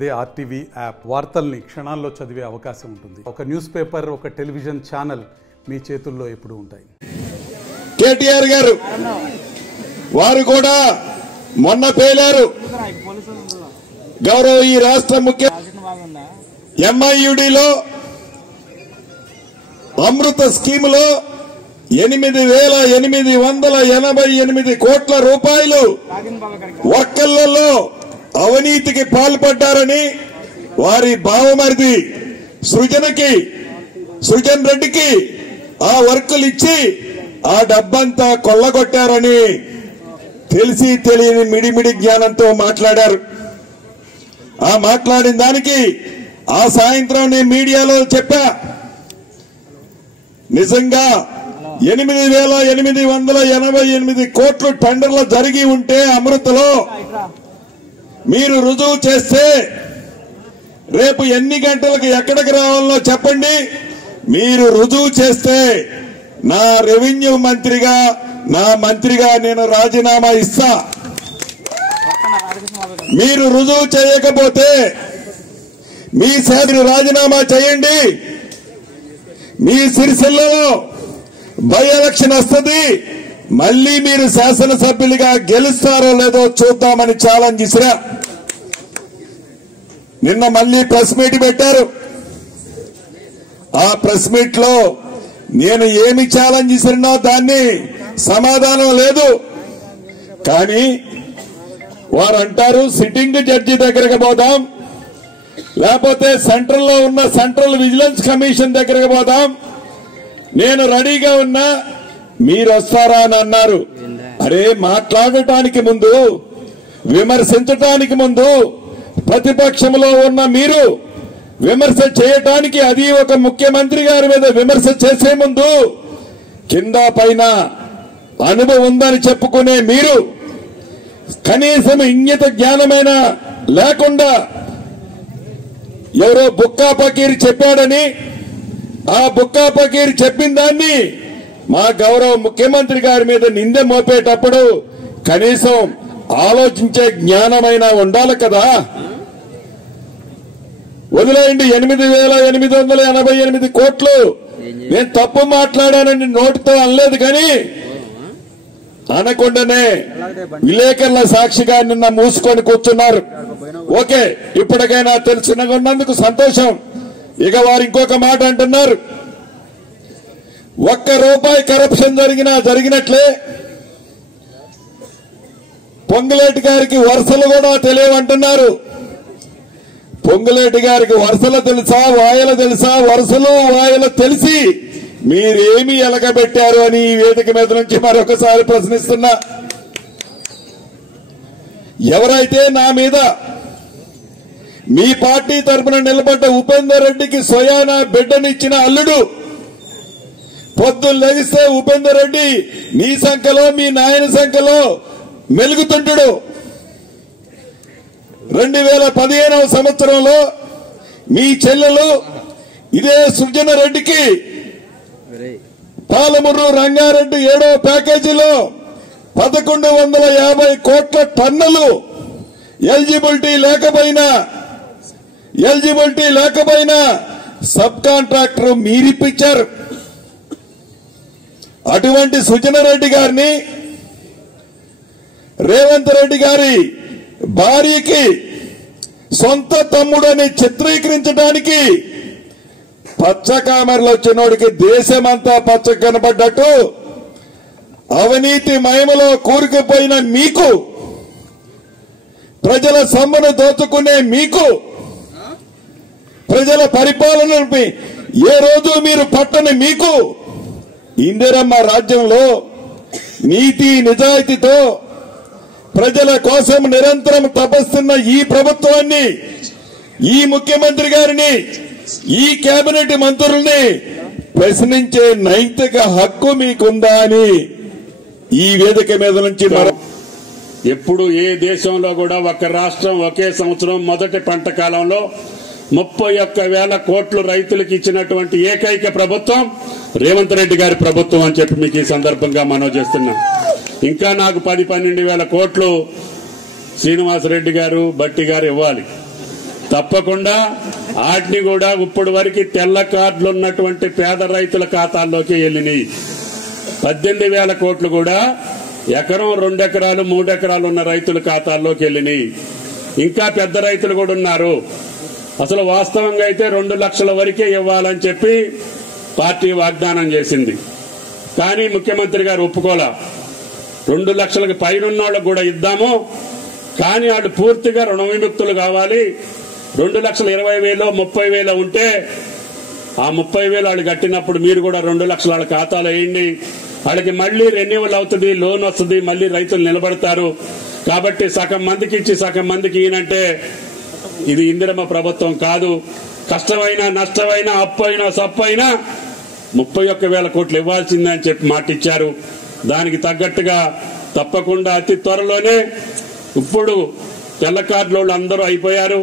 అదే RTV app వార్తల్ని క్షణాల్లో చదివే అవకాశం ఉంటుంది. ఒక న్యూస్ పేపర్, ఒక టెలివిజన్ ఛానల్ మీ చేతుల్లో ఎప్పుడూ ఉంటాయి. కేటీఆర్ గారు వారు కూడా మొన్న పేలారు. గౌరవ ఈ రాష్ట్ర ముఖ్య ఎంఐయుడిలో అమృత స్కీములో 8,888 కోట్ల రూపాయలు ఒక్కళ్లలో అవినీతికి పాల్పడ్డారని వారి బావమరిది సృజన్ రెడ్డికి ఆ వర్కులు ఇచ్చి ఆ డబ్బంతా కొల్లగొట్టారని తెలిసి తెలియని మిడిమిడి జ్ఞానంతో మాట్లాడారు. ఆ మాట్లాడిన దానికి ఆ సాయంత్రం నేను మీడియాలో చెప్పా. నిజంగా 8,888 కోట్లు టెండర్లు జరిగి ఉంటే అమృతలో మీరు రుజువు చేస్తే రేపు ఎన్ని గంటలకు ఎక్కడికి రావాలో చెప్పండి. మీరు రుజువు చేస్తే నా రెవెన్యూ మంత్రిగా నేను రాజీనామా ఇస్తా. మీరు రుజువు చేయకపోతే మీ శాఖను రాజీనామా చేయండి. మీ సిరిసిల్లలో బై ఎలక్షన్ వస్తుంది. మళ్లీ మీరు శాసనసభ్యులుగా గెలుస్తారో లేదో చూద్దామని ఛాలెంజ్ ఇసిరా. నిన్న మళ్లీ ప్రెస్ మీట్ పెట్టారు. ఆ ప్రెస్ మీట్ లో నేను ఏమి ఛాలెంజ్ ఇసిరినా దాన్ని సమాధానం లేదు. కానీ వారు అంటారు సిట్టింగ్ జడ్జి దగ్గరకు పోదాం, లేకపోతే సెంట్రల్ లో ఉన్న సెంట్రల్ విజిలెన్స్ కమిషన్ దగ్గరకు పోదాం, నేను రెడీగా ఉన్నా, మీరు వస్తారా అని అన్నారు. అరే, మాట్లాడటానికి ముందు, విమర్శించటానికి ముందు ప్రతిపక్షంలో ఉన్న మీరు విమర్శ చేయటానికి, అది ఒక ముఖ్యమంత్రి గారి మీద విమర్శ చేసే ముందు కింద పైన అనుభవం ఉందని చెప్పుకునే మీరు కనీసం ఇంగిత జ్ఞానమైన లేకుండా ఎవరో బుక్కా ఫకీర్ చెప్పాడని, ఆ బుక్కా ఫకీర్ చెప్పిన దాన్ని మా గౌరవ ముఖ్యమంత్రి గారి మీద నిందె మోపేటప్పుడు కనీసం ఆలోచించే జ్ఞానమైనా ఉండాలి కదా. వదిలేయండి. 8,888 కోట్లు నేను తప్పు మాట్లాడానని నోటితో అనలేదు, కానీ అనకుండానే విలేకరుల సాక్షిగా నిన్న మూసుకొని కూర్చున్నారు. ఓకే, ఇప్పటికైనా తెలుసుకున్నందుకు సంతోషం. ఇక వారు ఇంకొక మాట అంటున్నారు, ₹1 కరప్షన్ జరిగినట్లే పొంగులేటి గారికి వరుసలు కూడా తెలియవంటున్నారు. పొంగులేటి గారికి వరుసలు తెలుసా, వాయలు తెలుసా? వరుసలు వాయలు తెలిసి మీరేమి ఎలగబెట్టారు అని ఈ వేదిక మీద నుంచి మరొకసారి ప్రశ్నిస్తున్నా. ఎవరైతే నా మీద మీ పార్టీ తరఫున నిలబడ్డ ఉపేందర్ రెడ్డికి స్వయానా బిడ్డనిచ్చిన అల్లుడు, పొద్దున్న లెగిస్తే ఉపేందర్ రెడ్డి నీ సంఖ్యలో మీ నాయన సంఖ్యలో మెలుగుతుంటాడు. 2015వ సంవత్సరంలో మీ చెల్లెలు ఇదే సృజన రెడ్డికి పాలమూరు రంగారెడ్డి 7వ ప్యాకేజీలో 1,150 కోట్ల టన్నులు ఎలిజిబిలిటీ లేకపోయినా సబ్ కాంట్రాక్టర్ మీరిప్పించారు. అటువంటి సృజన రెడ్డి గారిని రేవంత్ రెడ్డి గారి భార్యకి సొంత తమ్ముడని చిత్రీకరించడానికి పచ్చ కామెరలు వచ్చినోడికి దేశమంతా పచ్చ కనబడ్డట్టు అవినీతి మహిమలో కూరుకుపోయిన మీకు, ప్రజల సొమ్మును దోచుకునే మీకు, ప్రజల పరిపాలనపై ఏ రోజు మీరు పట్టని మీకు, ఇందిరమ్మ రాజ్యంలో నీతి నిజాయితీతో ప్రజల కోసం నిరంతరం తపస్తున్న ఈ ప్రభుత్వాన్ని, ఈ ముఖ్యమంత్రి గారిని, ఈ కేబినెట్ మంత్రుల్ని ప్రశ్నించే నైతిక హక్కు మీకుందా అని ఈ వేదిక మీద నుంచి ఎప్పుడు ఏ దేశంలో కూడా ఒక రాష్ట్రం ఒకే సంవత్సరం మొదటి పంట కాలంలో 31,000 కోట్లు రైతులకు ఇచ్చినటువంటి ఏకైక ప్రభుత్వం రేవంత్ రెడ్డి గారి ప్రభుత్వం అని చెప్పి మీకు ఈ సందర్భంగా మనవి చేస్తున్నా. ఇంకా నాకు 10-12 వేల కోట్లు శ్రీనివాసరెడ్డి గారు, బట్టి గారు ఇవ్వాలి. తప్పకుండా వాటిని కూడా ఇప్పటి వరకు తెల్ల కార్డులు ఉన్నటువంటి పేద రైతుల ఖాతాల్లోకి వెళ్ళినాయి. 18,000 కోట్లు కూడా ఎకరం 2 ఎకరాలు 3 ఎకరాలు ఉన్న రైతుల ఖాతాల్లోకి వెళ్ళినాయి. ఇంకా పెద్ద రైతులు కూడా ఉన్నారు. అసలు వాస్తవంగా అయితే 2 లక్షల వరకే ఇవ్వాలని చెప్పి పార్టీ వాగ్దానం చేసింది. కానీ ముఖ్యమంత్రి గారు ఒప్పుకోలా. 2 లక్షలకు పైన వాళ్ళకు కూడా ఇద్దాము, కానీ వాళ్ళు పూర్తిగా రుణ విముక్తులు కావాలి. 2,20,000 30,000 ఉంటే ఆ 30,000 వాళ్ళు కట్టినప్పుడు మీరు కూడా 2 లక్షల వాళ్ళ ఖాతాలో వేయండి. వాళ్ళకి మళ్లీ రెన్యువల్ అవుతుంది, లోన్ వస్తుంది, మళ్లీ రైతులు నిలబడతారు. కాబట్టి సగం మందికి ఇచ్చి సగం మందికి ఈయనంటే ఇది ఇందిరమ్మ ప్రభుత్వం కాదు. కష్టమైనా నష్టమైనా అప్పైనా సప్పైనా 31,000 కోట్లు ఇవ్వాల్సిందే అని చెప్పి మాటిచ్చారు. దానికి తగ్గట్టుగా తప్పకుండా అతి త్వరలోనే ఇప్పుడు తెల్ల కార్డులు అందరూ అయిపోయారు.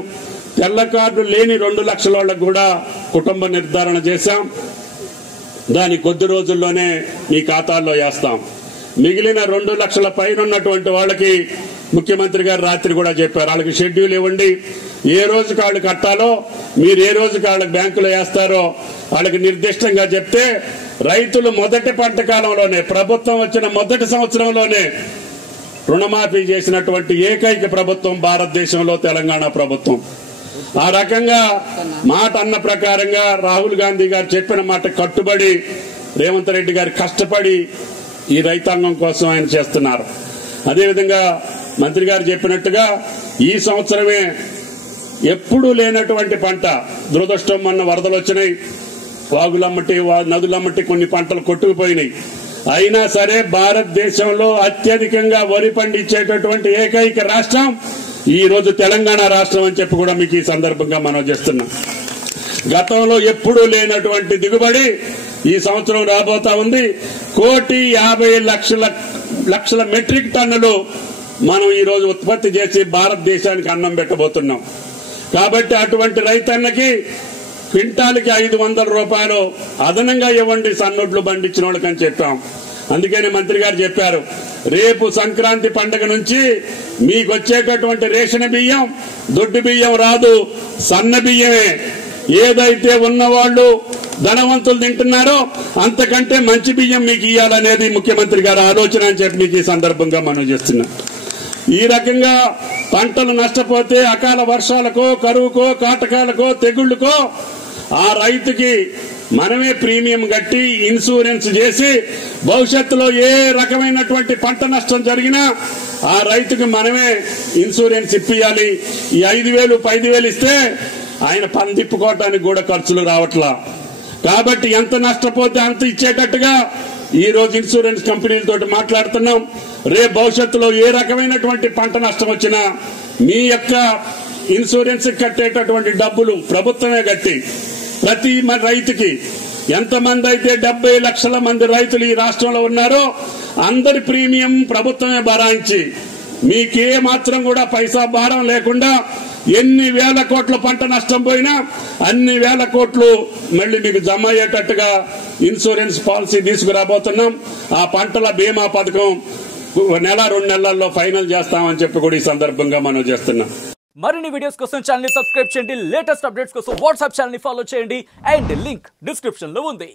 తెల్ల కార్డు లేని 2 లక్షల వాళ్ళకు కూడా కుటుంబ నిర్ధారణ చేశాం. దాని కొద్ది రోజుల్లోనే మీ ఖాతాల్లో వేస్తాం. మిగిలిన 2 లక్షల పైన ఉన్నటువంటి వాళ్ళకి ముఖ్యమంత్రి గారు రాత్రి కూడా చెప్పారు, వాళ్ళకి షెడ్యూల్ ఇవ్వండి, ఏ రోజుకి వాళ్ళు కట్టాలో, మీరు ఏ రోజుకి వాళ్ళకి బ్యాంకులో వేస్తారో వాళ్ళకి నిర్దిష్టంగా చెప్తే రైతులు మొదటి పంట కాలంలోనే ప్రభుత్వం వచ్చిన మొదటి సంవత్సరంలోనే రుణమాఫీ చేసినటువంటి ఏకైక ప్రభుత్వం భారతదేశంలో తెలంగాణ ప్రభుత్వం. ఆ రకంగా మాట అన్న ప్రకారంగా రాహుల్ గాంధీ గారు చెప్పిన మాట కట్టుబడి రేవంత్ రెడ్డి గారు కష్టపడి ఈ రైతాంగం కోసం ఆయన చేస్తున్నారు. అదేవిధంగా మంత్రి గారు చెప్పినట్టుగా ఈ సంవత్సరమే ఎప్పుడూ లేనటువంటి పంట, దురదృష్టం మొన్న వరదలు వచ్చినాయి, వాగులమ్మటి నదులమ్మటి కొన్ని పంటలు కొట్టుకుపోయినాయి. అయినా సరే భారతదేశంలో అత్యధికంగా వరి పండించేటటువంటి ఏకైక రాష్ట్రం ఈ రోజు తెలంగాణ రాష్ట్రం అని చెప్పి కూడా మీకు ఈ సందర్భంగా మనం చేస్తున్నాం. గతంలో ఎప్పుడూ లేనటువంటి దిగుబడి ఈ సంవత్సరం రాబోతా ఉంది. 1,50,00,000 మెట్రిక్ టన్నులు మనం ఈ రోజు ఉత్పత్తి చేసి భారతదేశానికి అన్నం పెట్టబోతున్నాం. కాబట్టి అటువంటి రైతన్నకి క్వింటాల్కి 500 రూపాయలు అదనంగా ఇవ్వండి సన్నొడ్లు పండించిన వాళ్ళకని చెప్పాం. అందుకని మంత్రి గారు చెప్పారు, రేపు సంక్రాంతి పండుగ నుంచి మీకు వచ్చేటటువంటి రేషన్ బియ్యం దొడ్డు బియ్యం రాదు, సన్న బియ్యమే. ఏదైతే ఉన్నవాళ్లు ధనవంతులు తింటున్నారో అంతకంటే మంచి బియ్యం మీకు ఇవ్వాలనేది ముఖ్యమంత్రి గారి ఆలోచన అని చెప్పి మీకు ఈ సందర్భంగా మనం చేస్తున్నాం. ఈ రకంగా పంటలు నష్టపోతే అకాల వర్షాలకో, కరువుకో, కాటకాలకో, తెగుళ్లకో ఆ రైతుకి మనమే ప్రీమియం కట్టి ఇన్సూరెన్స్ చేసి భవిష్యత్తులో ఏ రకమైనటువంటి పంట నష్టం జరిగినా ఆ రైతుకి మనమే ఇన్సూరెన్స్ ఇప్పియాలి. ఈ 5,000 10,000 ఇస్తే ఆయన పని తిప్పుకోవటానికి కూడా ఖర్చులు రావట్లా. కాబట్టి ఎంత నష్టపోతే అంత ఇచ్చేటట్టుగా ఈ రోజు ఇన్సూరెన్స్ కంపెనీలతో మాట్లాడుతున్నాం. రేపు భవిష్యత్తులో ఏ రకమైనటువంటి పంట నష్టం వచ్చినా మీ యొక్క ఇన్సూరెన్స్ కట్టేటటువంటి డబ్బులు ప్రభుత్వమే కట్టి ప్రతి రైతుకి, ఎంతమంది అయితే 70 లక్షల మంది రైతులు ఈ రాష్ట్రంలో ఉన్నారో అందరి ప్రీమియం ప్రభుత్వమే భరాయించి మీకే మాత్రం కూడా పైసా భారం లేకుండా ఎన్ని వేల కోట్ల పంట నష్టం పోయినా అన్ని వేల కోట్లు మళ్లీ మీకు జమ అయ్యేటట్టుగా ఇన్సూరెన్స్ పాలసీ తీసుకురాబోతున్నాం. ఆ పంటల బీమా పథకం 1-2 నెలల్లో ఫైనల్ చేస్తామని చెప్పి కూడా ఈ సందర్భంగా మనం చేస్తున్నాం. మరిన్ని వీడియోస్ కోసం ఛానల్ ని సబ్స్క్రైబ్ చేయండి, లేటెస్ట్ అప్డేట్స్ కోసం వాట్సాప్ ఛానల్ ని ఫాలో చేయండి అండ్ లింక్ డిస్క్రిప్షన్ లో ఉంది.